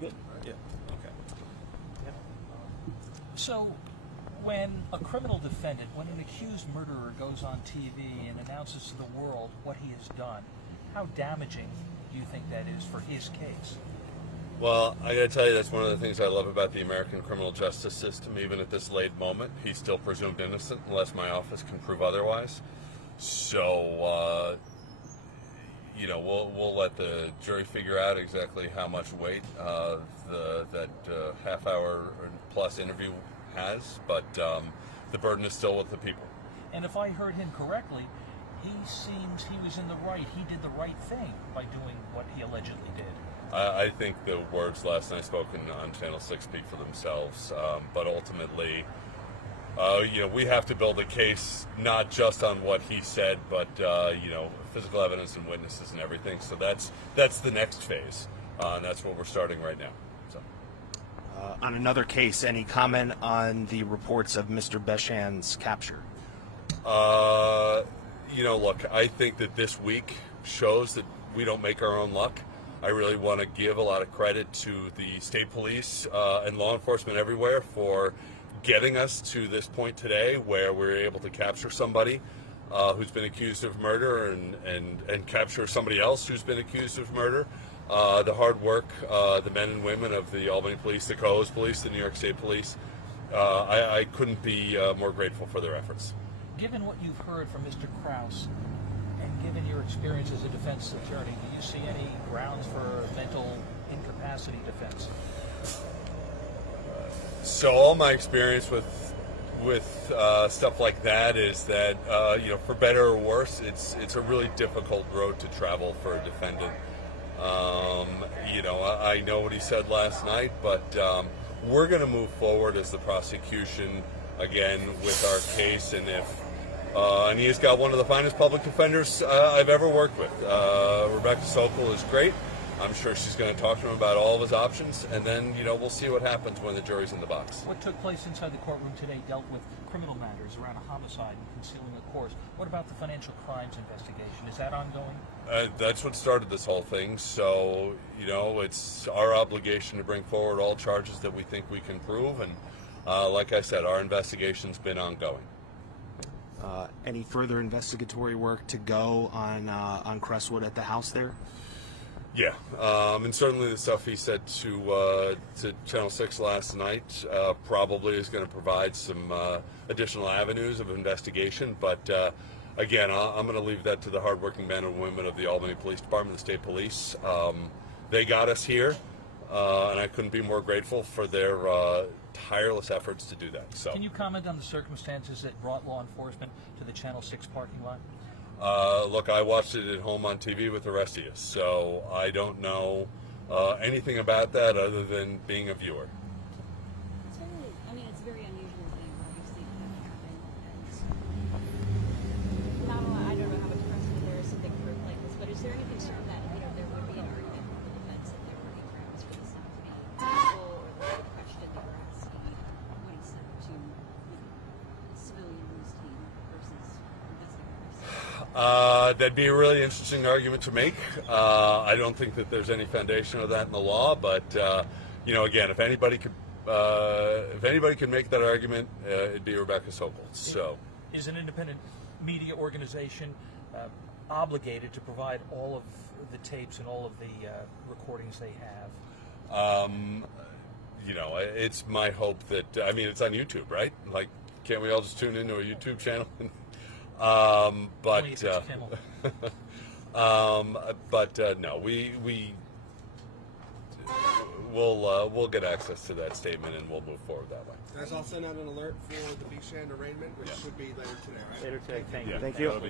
Good. Yeah. Okay. Yeah. So, when a criminal defendant, when an accused murderer goes on TV and announces to the world what he has done, how damaging do you think that is for his case? Well, I got to tell you, that's one of the things I love about the American criminal justice system. Even at this late moment, he's still presumed innocent unless my office can prove otherwise. So, we'll let the jury figure out exactly how much weight that half-hour plus interview has, but the burden is still with the people. And if I heard him correctly, he seems he was in the right. He did the right thing by doing what he allegedly did. I think the words last night spoken on Channel 6 speak for themselves, but ultimately, we have to build a case not just on what he said, but physical evidence and witnesses and everything. So that's the next phase, and that's what we're starting right now. So. On another case, any comment on the reports of Mr. Beshan's capture? Look, I think that this week shows that we don't make our own luck. I really want to give a lot of credit to the state police and law enforcement everywhere for getting us to this point today where we're able to capture somebody who's been accused of murder and capture somebody else who's been accused of murder. The hard work, the men and women of the Albany Police, the Coast Police, the New York State Police, I couldn't be more grateful for their efforts. Given what you've heard from Mr. Kraus, and given your experience as a defense attorney, do you see any grounds for mental incapacity defense? So all my experience with stuff like that is that for better or worse, it's a really difficult road to travel for a defendant. I know what he said last night, but we're going to move forward as the prosecution again with our case, and and he's got one of the finest public defenders I've ever worked with. Rebecca Sokol is great. I'm sure she's going to talk to him about all of his options, and then, we'll see what happens when the jury's in the box. What took place inside the courtroom today dealt with criminal matters around a homicide and concealing a corpse. What about the financial crimes investigation? Is that ongoing? That's what started this whole thing. So, it's our obligation to bring forward all charges that we think we can prove, and like I said, our investigation's been ongoing. Any further investigatory work to go on Crestwood at the house there? Yeah, and certainly the stuff he said to Channel 6 last night probably is going to provide some additional avenues of investigation. But again, I'm going to leave that to the hardworking men and women of the Albany Police Department, the state police. They got us here, and I couldn't be more grateful for their tireless efforts to do that. So, can you comment on the circumstances that brought law enforcement to the Channel 6 parking lot? Look, I watched it at home on TV with the rest of you, so I don't know anything about that other than being a viewer. It's a very unusual thing, obviously, to have happen, and not a lot, I don't know how much precedent there is to think for like this, but is there any concern that, there would be an argument from the defense that there were any grounds for this not to be legal, or that the question they were asking when he sent to civilian news team versus investigators? That'd be a really interesting argument to make. I don't think that there's any foundation of that in the law, but again, if anybody could make that argument, it'd be Rebecca Sokol. So, is an independent media organization obligated to provide all of the tapes and all of the recordings they have? It's my hope that it's on YouTube, right? Like, can't we all just tune into a YouTube channel? No, we'll get access to that statement and we'll move forward that way. Guys, I'll send out an alert for the Beshan arraignment, which should be later today, right? Later today. Thank you. Thank you.